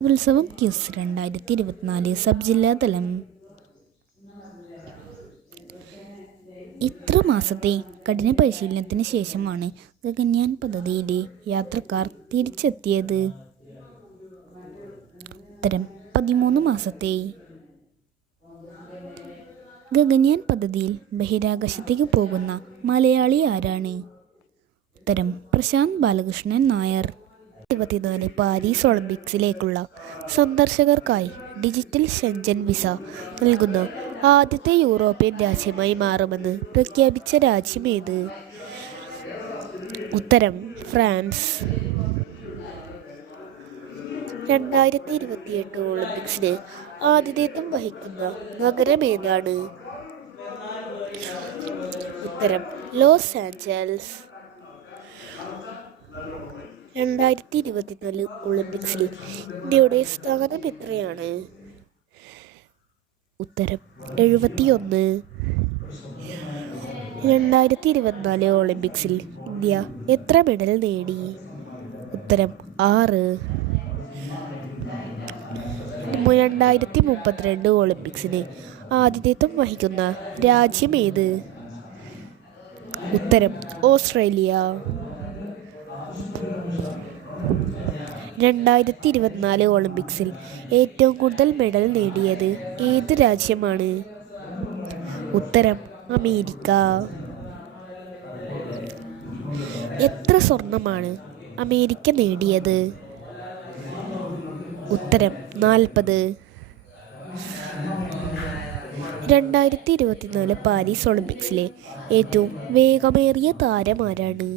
ഉത്സവം quiz 2024 sub ജില്ലാതലം. ഇത്ര മാസത്തെ കഠിന പരിശീലനത്തിന് ശേഷമാണ് ഗഗൻയാൻ പദ്ധതിയിലെ യാത്രക്കാർ തിരിച്ചെത്തിയത്. ഉത്തരം 13 മാസത്തെ. ഗഗൻയാൻ പദ്ധതിയിൽ ബഹിരാകാശത്തേക്ക് പോകുന്ന മലയാളി ആരാണ്? ഉത്തരം പ്രശാന്ത് ബാലകൃഷ്ണൻ നായർ. 2024 പാരീസ് ഒളിമ്പിക്സിലേക്കുള്ള സന്ദർശകർക്കായി ഡിജിറ്റൽ ഷെൻജൻ വിസ നൽകുന്ന ആദ്യത്തെ യൂറോപ്യൻ രാജ്യമായി മാറുമെന്ന് പ്രഖ്യാപിച്ച രാജ്യം ഏത്? ഉത്തരം ഫ്രാൻസ്. 2028 ഒളിമ്പിക്സിന് ആതിഥേയത്വം വഹിക്കുന്ന നഗരം ഏതാണ്? ഉത്തരം ലോസ് ആഞ്ചൽസ്. 2024 ഒളിമ്പിക്സിൽ ഇന്ത്യയുടെ സ്ഥാനം എത്രയാണ്? ഉത്തരം 71. 2024 ഒളിമ്പിക്സിൽ ഇന്ത്യ എത്ര മെഡൽ നേടി? ഉത്തരം 6. 2032 ഒളിമ്പിക്സിന് ആതിഥേയത്വം വഹിക്കുന്ന രാജ്യം ഏത്? ഉത്തരം ഓസ്ട്രേലിയ. 2024 ഒളിമ്പിക്സിൽ ഏറ്റവും കൂടുതൽ മെഡൽ നേടിയത് ഏത് രാജ്യമാണ്? ഉത്തരം അമേരിക്ക. എത്ര സ്വർണമാണ് അമേരിക്ക നേടിയത്? ഉത്തരം 40. 2024 പാരീസ് ഒളിമ്പിക്സിലെ ഏറ്റവും വേഗമേറിയ താരം ആരാണ്?